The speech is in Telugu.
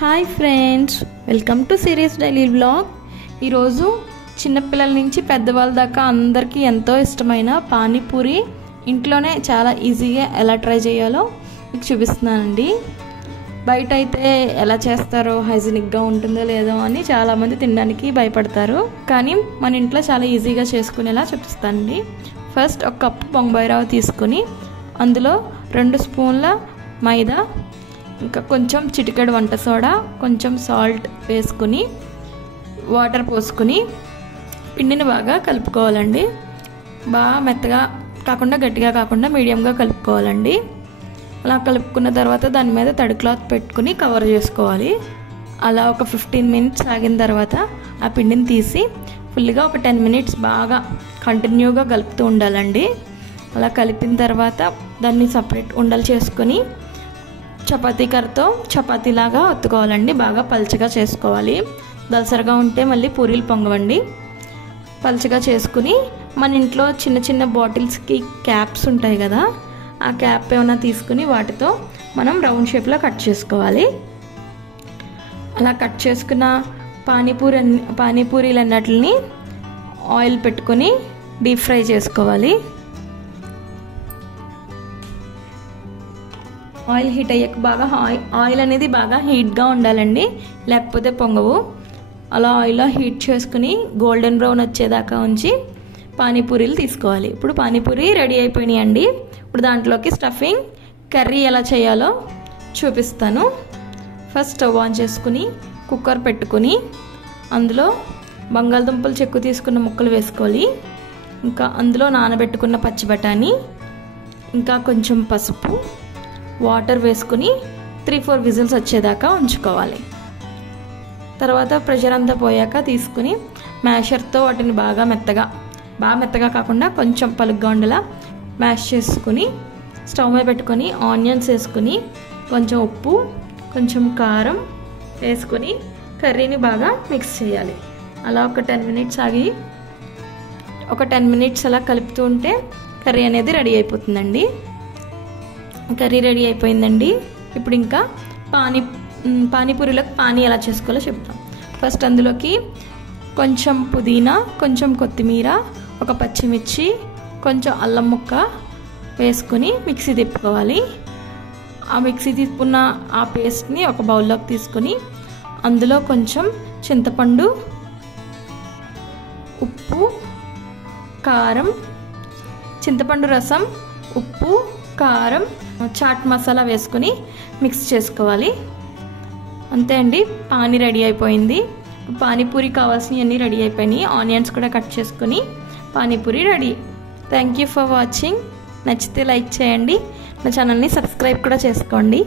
Hi friends, welcome to series daily vlog. ఈరోజు చిన్నపిల్లల నుంచి పెద్దవాళ్ళ దాకా అందరికీ ఎంతో ఇష్టమైన పానీపూరి ఇంట్లోనే చాలా ఈజీగా ఎలా ట్రై చేయాలో మీకు చూపిస్తున్నానండి. బయట అయితే ఎలా చేస్తారో, హైజీనిక్గా ఉంటుందో లేదో అని చాలామంది తినడానికి భయపడతారు. కానీ మన ఇంట్లో చాలా ఈజీగా చేసుకునేలా చూపిస్తానండి. ఫస్ట్ ఒక కప్పు బొంబాయి రవ్వ తీసుకొని అందులో 2 స్పూన్ల మైదా, ఇంకా కొంచెం చిటికెడు వంట సోడా, కొంచెం సాల్ట్ వేసుకుని వాటర్ పోసుకుని పిండిని బాగా కలుపుకోవాలండి. బాగా మెత్తగా కాకుండా గట్టిగా కాకుండా మీడియంగా కలుపుకోవాలండి. అలా కలుపుకున్న తర్వాత దాని మీద తడి క్లాత్ పెట్టుకుని కవర్ చేసుకోవాలి. అలా ఒక 15 మినిట్స్ ఆగిన తర్వాత ఆ పిండిని తీసి ఫుల్గా ఒక 10 మినిట్స్ బాగా కంటిన్యూగా కలుపుతూ ఉండాలండి. అలా కలిపిన తర్వాత దాన్ని సపరేట్ ఉండలు చేసుకొని చపాతీ కర్రతో చపాతీలాగా ఒత్తుకోవాలండి. బాగా పల్చగా చేసుకోవాలి. దలసరగా ఉంటే మళ్ళీ పూరీలు పొంగవండి. పల్చగా చేసుకుని మన ఇంట్లో చిన్న చిన్న బాటిల్స్కి క్యాప్స్ ఉంటాయి కదా, ఆ క్యాప్ ఏమైనా తీసుకుని వాటితో మనం రౌండ్ షేప్లో కట్ చేసుకోవాలి. అలా కట్ చేసుకున్న పానీపూరీలు అన్నిటిని ఆయిల్ పెట్టుకొని డీప్ ఫ్రై చేసుకోవాలి. ఆయిల్ హీట్ అయ్యాక బాగా ఆయిల్ అనేది బాగా హీట్గా ఉండాలండి, లేకపోతే పొంగవు. అలా ఆయిల్లో హీట్ చేసుకుని గోల్డెన్ బ్రౌన్ వచ్చేదాకా ఉంచి పానీపూరీలు తీసుకోవాలి. ఇప్పుడు పానీపూరి రెడీ అయిపోయినాయి అండి. ఇప్పుడు దాంట్లోకి స్టఫింగ్ కర్రీ ఎలా చేయాలో చూపిస్తాను. ఫస్ట్ స్టవ్ ఆన్ చేసుకుని కుక్కర్ పెట్టుకుని అందులో బంగాళదుంపలు చెక్కు తీసుకున్న ముక్కలు వేసుకోవాలి. ఇంకా అందులో నానబెట్టుకున్న పచ్చి బఠానీ, ఇంకా కొంచెం పసుపు, వాటర్ వేసుకుని 3-4 విజిల్స్ వచ్చేదాకా ఉంచుకోవాలి. తర్వాత ప్రెషర్ అంతా పోయాక తీసుకుని మ్యాషర్తో వాటిని బాగా మెత్తగా కాకుండా కొంచెం పలుగ్గా ఉండేలా మ్యాష్ చేసుకుని స్టవ్ మీద పెట్టుకొని ఆనియన్స్ వేసుకుని కొంచెం ఉప్పు, కొంచెం కారం వేసుకొని కర్రీని బాగా మిక్స్ చేయాలి. అలా ఒక 10 మినిట్స్ ఆగి ఒక 10 మినిట్స్ అలా కలుపుతూ ఉంటే కర్రీ అనేది రెడీ అయిపోతుందండి. కర్రీ రెడీ అయిపోయిందండి. ఇప్పుడు ఇంకా పానీపూరిలోకి పానీ ఎలా చేసుకోవాలో చెప్తాం. ఫస్ట్ అందులోకి కొంచెం పుదీనా, కొంచెం కొత్తిమీర, ఒక పచ్చిమిర్చి, కొంచెం అల్లం ముక్క వేసుకొని మిక్సీ తిప్పుకోవాలి. ఆ మిక్సీ తిప్పుకున్న ఆ పేస్ట్ని ఒక బౌల్లోకి తీసుకొని అందులో కొంచెం చింతపండు, ఉప్పు, కారం, చింతపండు రసం, ఉప్పు, కారం, చాట్ మసాలా వేసుకొని మిక్స్ చేసుకోవాలి. అంతే అండి, పానీ రెడీ అయిపోయింది. పానీపూరి కావాల్సినవన్నీ రెడీ అయిపోయినాయి. ఆనియన్స్ కూడా కట్ చేసుకొని panipuri ready. Thank you for watching. నచ్చితే లైక్ చేయండి. నా ఛానల్ని సబ్స్క్రైబ్ కూడా చేసుకోండి.